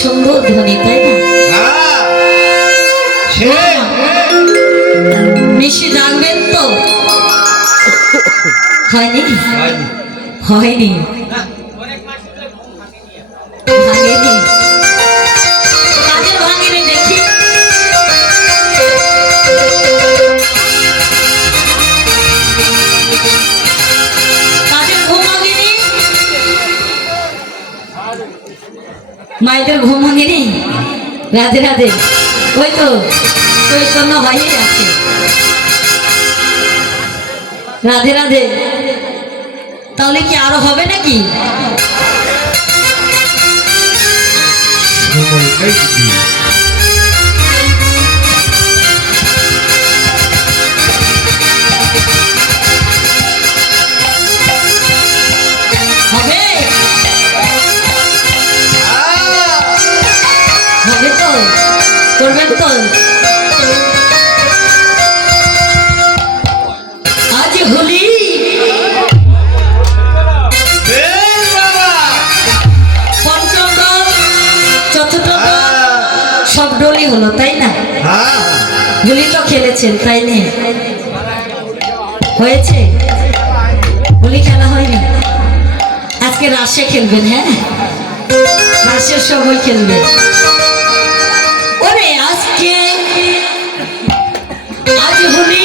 সুন্দর ধ্বনি, তাই না? মিশি ডাকবেন তো? হয়নি হয়নি ভাঙেনি, কাজের ভাঙেনি দেখি। কাজের ঘুম ভাঙেনি, মায়েদের ঘুম ভাঙেনি। রাধে রাধে। ওই তো চৈতন্য হয়ে আছে। রাধে রাধে। তাহলে কি আরো হবে নাকি? হবে হবে তো? করবেন তো? আজ হোলি, পঞ্চম দল, চতুর্থ দল সব ডলি হলো, তাই না? হোলি তো খেলেছেন, তাই না? হয়েছে? হোলি খেলা হয়নি? আজকে রাশে খেলবেন, হ্যাঁ রাশের সময় খেলবেন। ওরে আজকে আজ হোলি